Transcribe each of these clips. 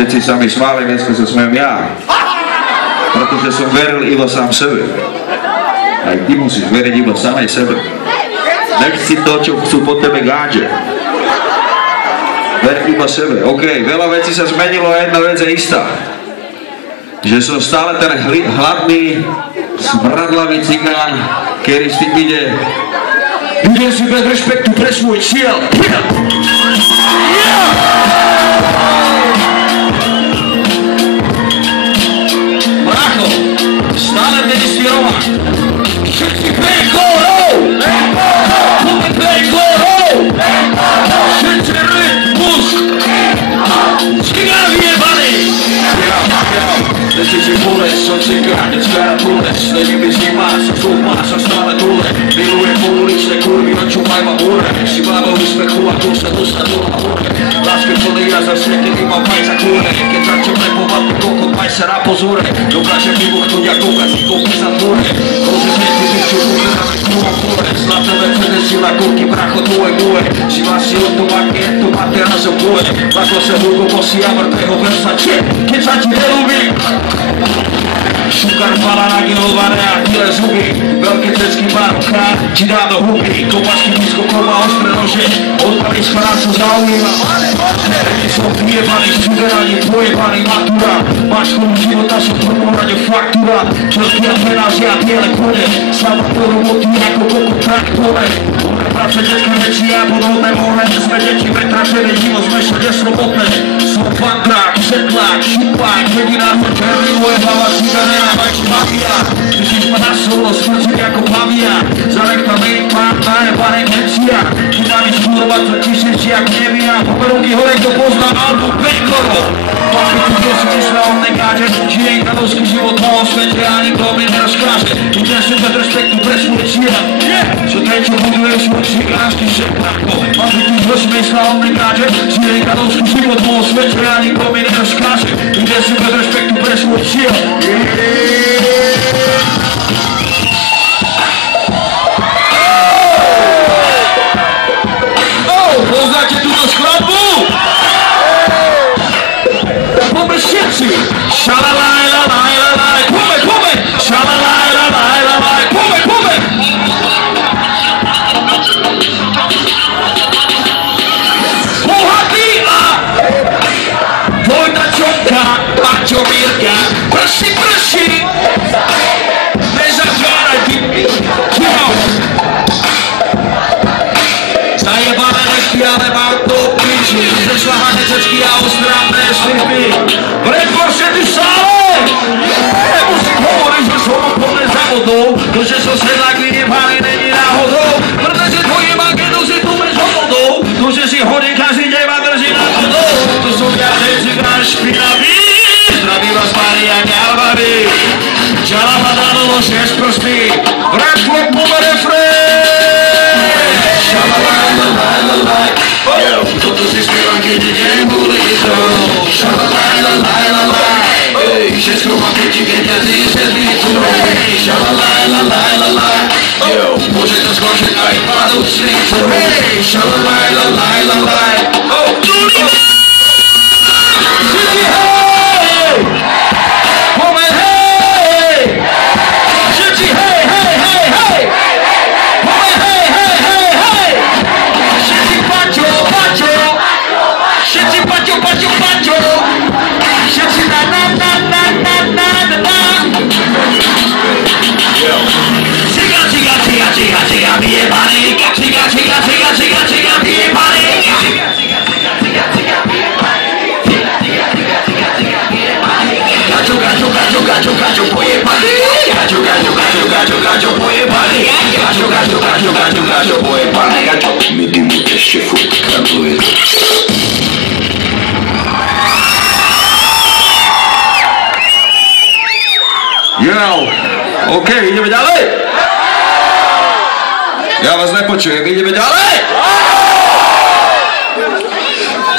Všetci sa mi smáli, dneska sa smejem ja. Pretože som veril iba sám sebe. Aj ty musíš veriť iba samej sebe. Nech si to, čo chcú po tebe gáže. Ver iba sebe. OK, veľa vecí sa zmenilo a jedna vec je istá. Že som stále ten hladný, smradlavý cikán, ktorý s tým ide. Idem si bez rešpektu pre svoj cieľ. Bracho, stále vtedy si rovák. Všetci pekorov! Poďme pekorov! Všetci rytmus! Cikán vyjebaný! Ty si bolest, som cikán, necká bolest. Není mi zima, som zúma, som stále dole. Milujem pouličné kurvy, očúmaj ma hore. Si bábou úsmechu a tu sa dole hore. Láske plný ja zase, kedy mám pajca kúre. Keď začnem repovať, kokot maj sa na pozore. Dokážem vybuchnúť a kúkať si koľko za dvore. Rozumiem ty biču, kúkať kúkať kúre. Zlaté vecene sila, kúky bracho tvoje múle. Si si od to makie, to má teraz obúle. Láko sa húgo posí a mŕtvého versače. Keď sa ti nelúbim. Šukar pala na gilované a chvíle zuby. Veľké cecky barka ti dá do huby. Kopačky blízko koma, ostré nože. Odpali z chrácu zaujíma. Som vyjebaný, suverálne pojebaný matura. Máš chvíľu života, som v prvom rade faktúra. Čelky a penázia a biele kone. Slava tvoru motí ako koko traktore. Práce detské veci a podobné mohne. Sme deti pretrašené, život sme všade slobodné. Som pandrák, setlák, šupák. Jediná černý moje hlava cigarena, majči mafia. Myslíš ma na solo, smrčiť ako pavia. Zanechta mej pán, najebané kencia. Ty mám ísť budovať za tisíci jak nevia. Poperuky hore, kto pozná album Pekoro. Papi tu prosíte sa o nekáže. Žije kadovský život po svete a nikto mi nerozkáže. Idem si bez respektu pre svoj cieľ. Čo ten, čo buduje svoj cigánsky šepráko. Papi tu prosíte sa o nekáže. Žije kadovský život po svete a nikto mi nerozkáže. Idem si bez respektu pre svoj cieľ. Poznáte túto skladbu? Poďme všetci! Šalalajlalajlalaj, poďme! Šalalajlalajlalaj, poďme! Bohatý a Vojta Čonka, Paťo Mirka, prší! Nezatváraj ty! Ticho! Zajebané nechty, ale mám to píči. Zešľahané cecky a ostrávne slipy. V Redforce tu sále! Musím hovoriť, že som úplne zavodol. To, že som sedlák vyjebhaný, není náhodou. Pretože tvoje maketu si tu bez hodou. To, že si hodin každý deň ma drží na hodou. To som ja, že cigán špinavý. Zdraví vás Maria Galvary. Čalaba na novo 6 prsty. V Redforce poďme refrén. Šalalajlalajlalaj. Toto si spievam, keď idem ulicou. Šalalajlalajlalaj. Všetko mám proti, keď ja zíšem vícu. Šalalajlalajlalaj. Môže to skončiť aj pádou svícu. Šalalajlalajlalaj. Všetci hej! Pomeň hej! Všetci hej! Pomeň hej! Všetci Paťo! Všetci Paťo! Všetci na. Ciga, vyjebaný. Ciga, vyjebaný. Gačo, pojebaný. Gačo, pojebaný. Gačo, pojebaný. Mi dymu ešte furt kandluje. OK, ideme ďalej. Ja vás nepočujem, ideme ďalej.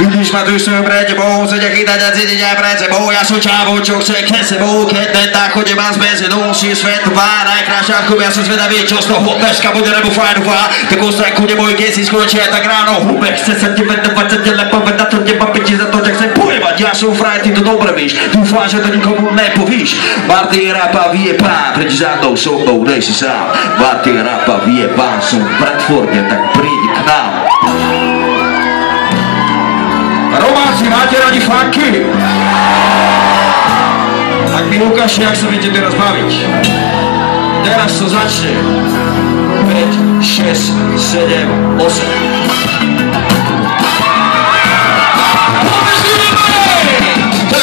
Vidíš ma tu svojom pred tebou, chce ťa chytať a cítiť aj pred sebou. Ja som čávou, čo chce ke sebou, keď ten tak chodím a z benzinou si svet tvá. Najkrajšia chup, ja som zvedavý, čo z toho dneska bude nebo fajnová. Takú strajku neboj, keď si skončí aj tak ráno. Hubek chce sa ti vedovať, sa ti lepovať, na to teba piči za to, že chcem pojebať. Ja som fraj, ty to to dobre víš, dúfam, že to nikomu nepovíš. Martin Rapa vie pán, preď za mnou, so mnou, nej si sám. Martin Rapa vie pán, som v Bradforde, tak príď k nám. Romáci, máte radi funky? Tak mi ukážte, jak sa viete teraz baviť. Teraz to začne. 5, 6, 7, 8.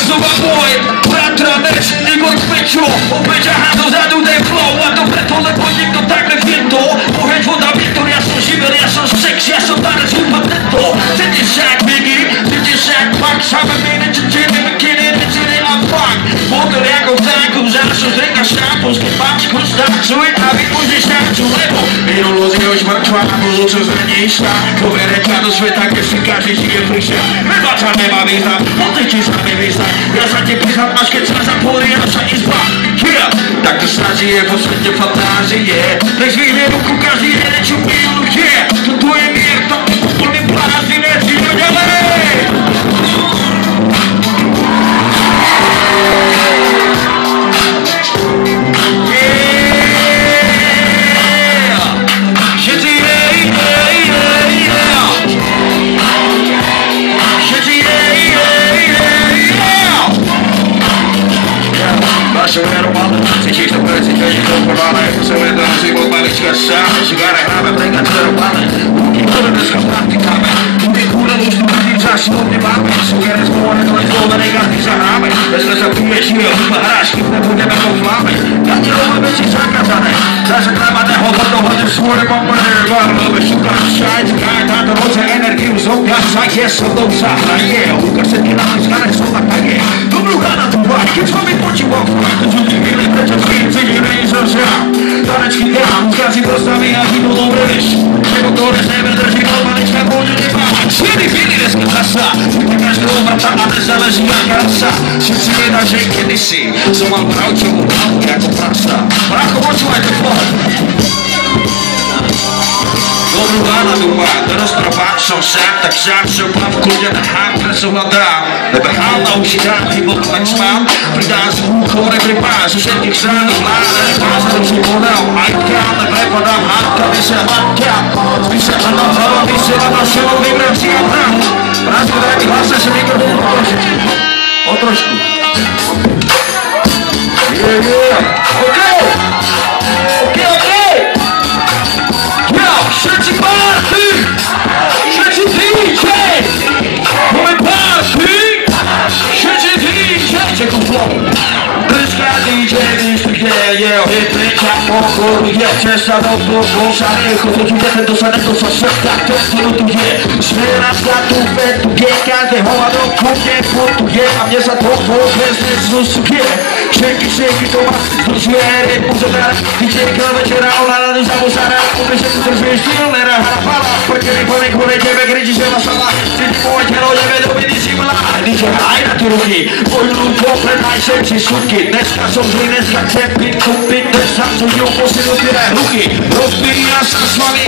Znovu boj, bratranec, Igor Pečo, opäť ťahám dozadu ten flow, a to preto, lebo nikto tak nevie to. Oheň, voda, Viktor, ja som živel, ja som sex, ja som tanec, hudba, tento. Cítiš jak Biggie, cítiš jak Punk, sáme mene, čečene, mekene, necene a funk. Motor jako v tanku, zášo, zreka, šampus, kepačku, starcuj a vypúžiš tancu, lebo minulosť je už mŕtva, budúcnosť nie istá. Povere ťa do sveta, keď si každý žije príšia. Prebača nemá význam, potečí sa mi význam. Ja sa ti priznám, až keď sa zapolí naša izba. Yeah. Tak to snaží je vo svete fantázie. Nech zvihne ruku každý jeden, čo miluje. Toto je mier, to je úplný prázdninec. Ideme ďalej! Cítiš to preci, keď je to podáne, chceme to si od malička sám, cigáre hráme, brengať zerované, ruky kúre dneska praktikáme, ruky kúre už tu vidím, zásilovne máme, cigáre zvolené, to je zvolené, každý sa hráme, dneska sa pije žije, hudba hráš, keď nebudeme to vláme, ja ti robím veci zakázané, zase trámate hodnotou, hodím svore bombené, varlové, šukáš, šajc, kaj, táto roce energiu zobňa, sa je so mnou zahraje, ukáž sa ti na mňa skane, som tak tak je, dobrú kána tu váš, keď s vami počívam, prečo chvíľci nejsem sám. Tanečky dám, každý postaví a ty to dobre vieš. Nebo ktoré sebe drží od malička, bude nebáť. Sviedy dneska zasa, všetko každého vrata a nezáleží jaká rasa. Všetci jedna, že kedysi som mal bravčovú hlavu ako prasa. Bracho, počúvajte flow. Dobrú náladu mám, rozprávať som sám, tak sám som mám v kľude na hámke som hľadám. Nebehal na uši dám, hybok len spám, pridám zvuk, chore pripám, zo všetkých strán vláde, pástor si podal, aj kále, prepadám, hádka, my sa hladká, spísaná na hlava, vysiela na šelo, vybrám si a brám. Prázdko, daj mi hlasne, sa mikrofón potrošiť. O trošku. Okay. Všetci party! Všetci DJ! Môj party! Všetci DJ! Čekám flow! Dneska DJ vystupne, jeho hit priča pokoruje. Cesta do bloku sa nechoduje, tento sa nedosa sveta, ktorý tu je. Smiera sa tu vetuje, každého a do kúne putuje. A mne sa to vôbec nezlusuje. Všetky to má zdržuje, rytmu zadá. DJ večera, ona rady zabozara. Ume sa tu držuje štýl, nerahá pala. Prkedy po nekole tebe kričí, že ma sala. Cíti moje telo, nebe do viny si mala. DJ, aj na ty ruky, moju ruku predaj sem si sudky. Dneska som zlý, dneska chcem piť, dnes sa som ňou posilnutý aj ruky. Rozbíja sa s vami,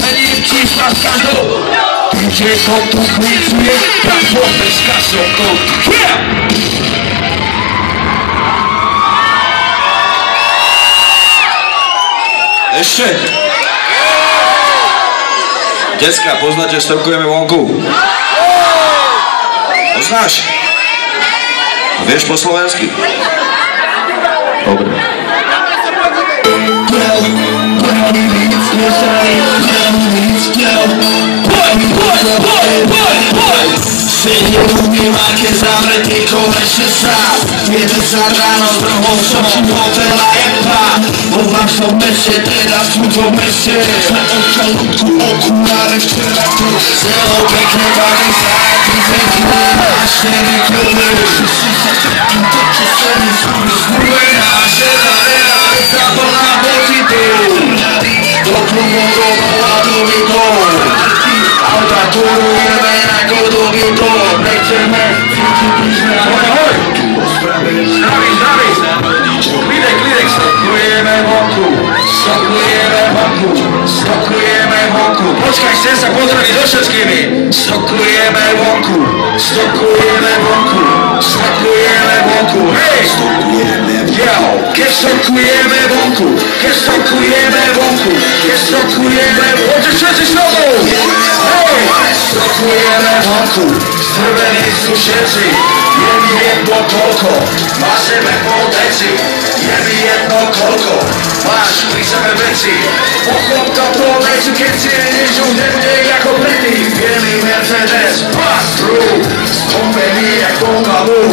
mením čísla s každou. DJ to tu kvícuje, tak vôbec s každou. Yeah! Ešte. Decka, poznáte Stokujeme vonku? Poznáš? Vieš po slovensky? Dobre. Sedie umýva, keď zavretý koleše sám. Jeden sa ráno z druhou som hotela je pán. Vo vašom meste, teda v cudzom meste. Za očal ľudku, okuláre včera tu. Celou pekne baví sa, ty pekne a štery krvy. Všetci sa takým to, čo sa mi zúruje. A žena realita plná pocitu. Do klubov a do bytov. Auta turujeme ako do bytov. Nechceme cítiť ničme. Ahoj! Zdraví! Klidek, stokujeme vonku. Počkaj, chcem sa pozdraviť so všetkými. Stokujeme vonku. vonku, hej! Keď stokujeme vonku, keď stokujeme vonku, keď stokujeme vonku, poďte všetci s tobou! Hej! Stokujeme vonku, strvení sú všetci, je mi jedno koľko, má sebe pol deci, je mi jedno koľko, máš pri sebe veci, pochop to po veci, keď si nič už nebude ako predtým, bielý Mercedes, pass through, spomení jak bomba boom,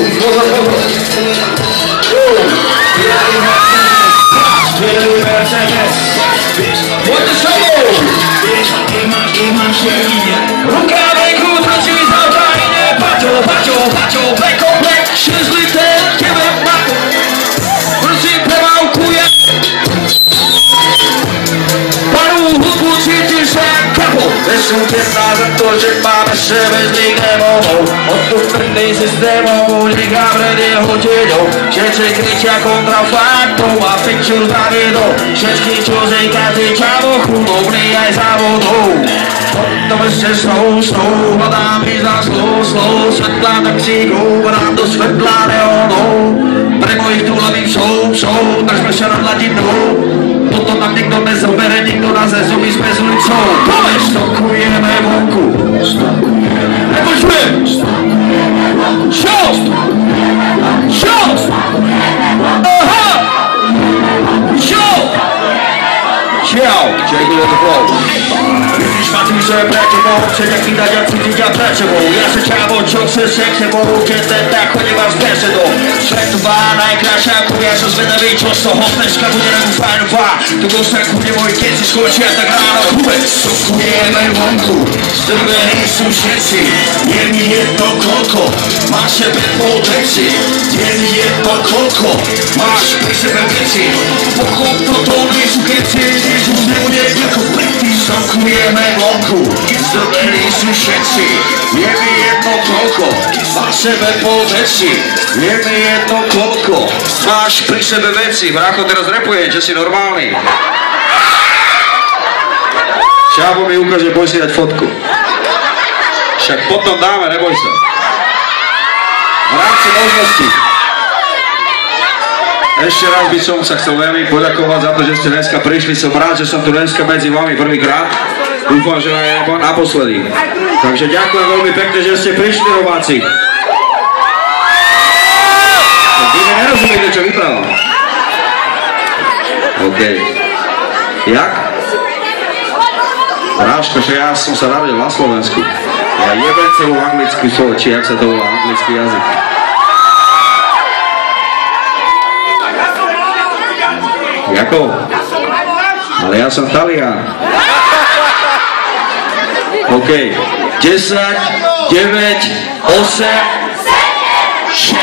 bielý Mercedes, poďte s tobou! Ruka venku, točí z auta, ide Paťo, black on black, 6 liter, tebe mako, prosím, premávkuje. Panu hudbu cítiš jak kapo, nesú tesná za to, že máme sebe zlých démonov, odpustný systémov, uniká pred jeho tieňou, všetci kričia kontra faktov a fiču zaviedol, všetky čo každý čavo chudobný aj závodov. Potom ešte snou, hľadám význam slov, svetlá taxíkov, hľadám do svetla neónov, pre mojich túlavých psov, držme sa nad hladinou, potom tam nikto nezobere, nikto nás nezobí sme s ulicou. Povedz, stokujeme vonku, nepočujem! Čo? Aha! Čo? Čau, check it the flow. Vidíš ma tým, že pre tebou chce nejaký dať a cítiť a pre tebou. Ja sa čavo, čo chce se k tebou, keď ten tak chodí vás besedou. Svetová najkrajšia kuria, som zvedavý, čo z toho dneska bude nám fajnová. Tu gosanku nemoj, keď si skočia, tak ráno hube. Stokujeme vonku, strvení sú všetci, je mi jedno koľko, máš sebe pol deci, je mi jedno koľko, máš pri sebe veci, pochop toto nie sú keci, než už nebude ako predtým. Stokujeme vonku, strvení sú všetci, je mi jedno koľko, máš sebe pol deci, je mi jedno koľko, máš pri sebe veci. Brácho, teraz repuje, že si normálny. Čavo mi ukáže, boj si dať fotku. Však potom dáme, neboj sa. V rámci možností. Ešte raz by som sa chcel veľmi poďakovať za to, že ste dneska prišli. Som rád, že som tu dneska medzi vami prvýkrát. Dúfam, že aj naposledy. Takže ďakujem veľmi pekne, že ste prišli, robáci. Vy mi nerozumiete, čo vyprávam. OK. Jak? Ráško, že ja som sa narodil na Slovensku. Ja jebem celú anglickú slovo, či jak sa to volá, anglický jazyk. Jako? Ale ja som Talian. OK. 10, 9, 8, 6,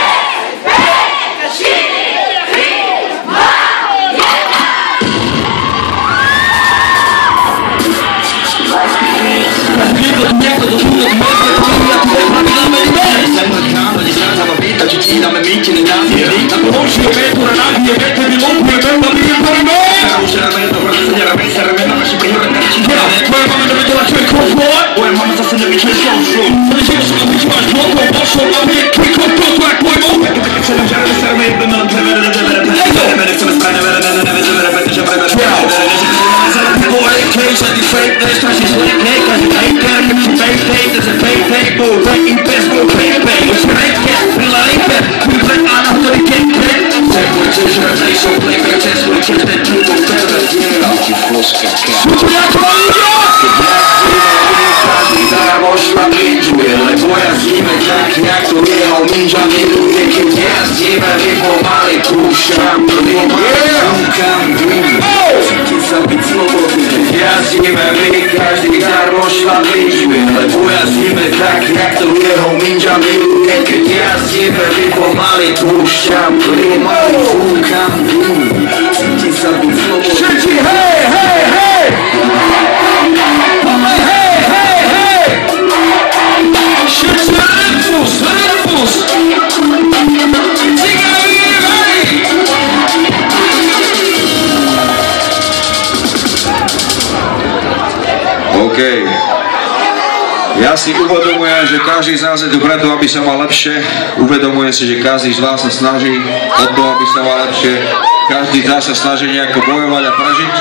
'Ja si uvedomujem, Samozrejme, že každý z nás je tu preto, aby sa mal lepšie. Uvedomuje si, že každý z vás sa snaží o to, aby sa mal lepšie. Každý z nás sa snaží nejako bojovať a prežiť,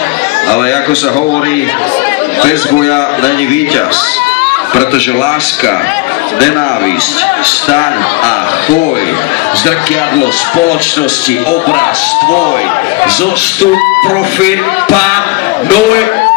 ale ako sa hovorí, bez boja není víťaz. Pretože láska, nenávisť, staň a boj, zrkadlo spoločnosti, obraz tvoj, zostup, profit, pán, noj.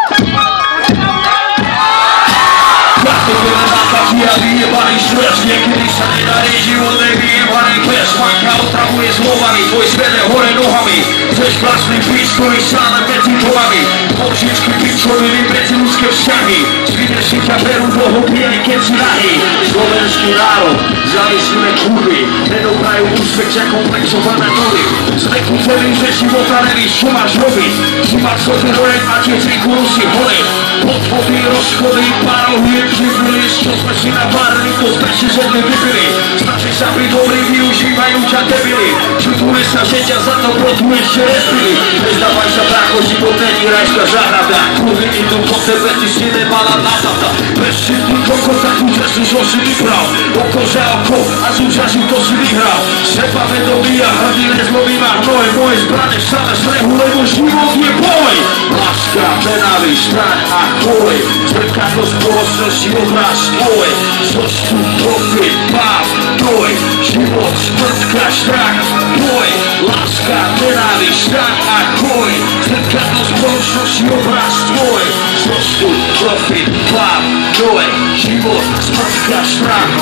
Ja vyjebaný stres, niekedy sa nedarí, život je vyjebaný pes. Manka otravuje slovami, tvoj svet je hore nohami. Chceš vlastný pís, ktorý sále medzi tomami. Očičky pičoviny, medzi ľudské vzťahy. Svideš si ťa berú do hlubiny, keď si nahý. Slovenský národ, závislé kurvy, nedoprajú úspech ťa komplexované nuly. Zneku celý ze života nevíš, čo máš robiť. Si máš soty rojek a tie tri kurusy hory. Podvody, rozchody, párohy, živili, čo sme si navárili, to sme si zhodli vypili. Snaží sa byť dobrý, využívajú ťa debili. Čuduje sa, že ťa za to protu ešte respili. Nezdávaj sa brácho, život není rajská záhrada. Kurvy idú po tebe, ty si nemala nápata. Bez šitný kokota, tú cestu som si vybral. Oko za oko a súťaží to si vyhral. Sebavedomí a hrdý nezlomí ma hnoj. Moje zbrane stále srehu, lebo život je boj. Láska, nenávisť, straň a boj. Zrkadlo spoločnosti, obraz tvoj. Zostup, profit, pán, doj. Život, smrtka, strach, boj. Láska, nenávisť, straň a boj. Zrkadlo spoločnosti, obraz tvoj. Zostup, profit, pán, doj. Život, smrtka, strach.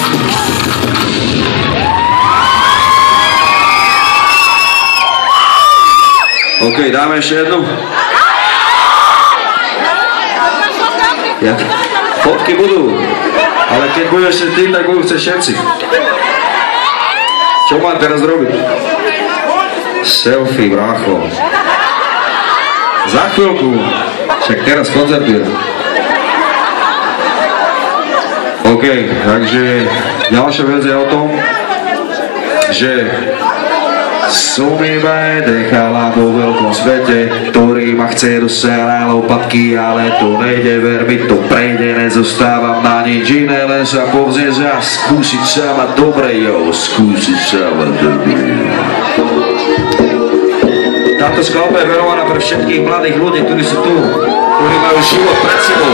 OK, dáme ešte jednu. Ja, fotky budú, ale keď budeš si tým, tak budú chcieť všetci. Čo mám teraz robiť? Selfie, brácho. Za chvíľku, však teraz koncertujem. OK, takže ďalšia vec je o tom, že som iba jeden chalán vo veľkom svete, ktorý ma chce dostať na lopatky, ale to nejde, ver mi, to prejde, nezostávam na nič iné, len sa povznieť a skúsiť sa mať dobre, jo, skúsiť sa mať dobre. Táto skladba je venovaná pre všetkých mladých ľudí, ktorí sú tu, ktorí majú život pred sebou,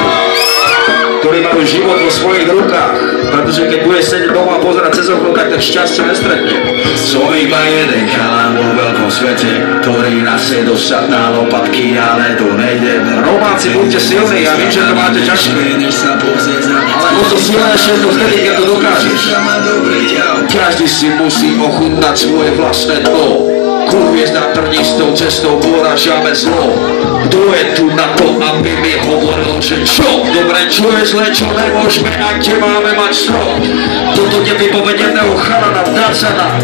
ktorí majú život vo svojich rukách, pretože keď budeš sedieť doma a pozerať cez okno, tak šťastie nestretne. Som iba jeden chalán vo veľkom svete, ktorý nás chce dostať na lopatky, ale to nejde. Romáci, buďte silní, ja viem, že to máte ťažké, ale o to silnejšie je to vtedy, keď to dokážeš. Každý si musí ochutnať svoje vlastné dno. Hviezda trnistou cestou porážame zlo. Kto je tu na to, aby mi hovoril, že čo? Dobre, čo je zle, čo nemôžeme, ak te máme mať strop? Toto nevypovedeného chalana Dazana,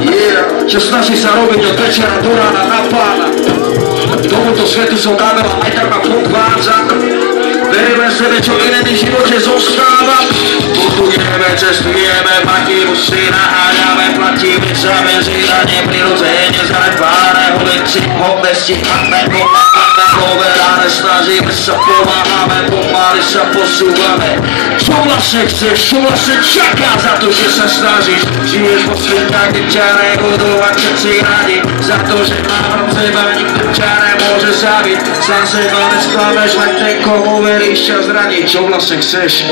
čo snaží sa robiť od večera do rána na pána. Tomuto svetu som dávala, aj tak ma podvádza. Veríme sebe, čo iné v živote zostáva. Putujeme, cestujeme, matíru si naháňame, platíme za benzín a neprirodzene zanedbáne ulici, oblasti, máme overáne, snažíme sa, pomáhame, pomaly sa posúvame. Čo vlastne chceš, čo vlastne čaká za to, že sa snažíš? Žiješ vo sveta, kde ťa nebudú a všetci radi, za to, že mám seba, nikto ťa nemôže zabiť. Sám seba nesklameš, len ten, komu veríš, ťa zradiť. Čo vlastne chceš?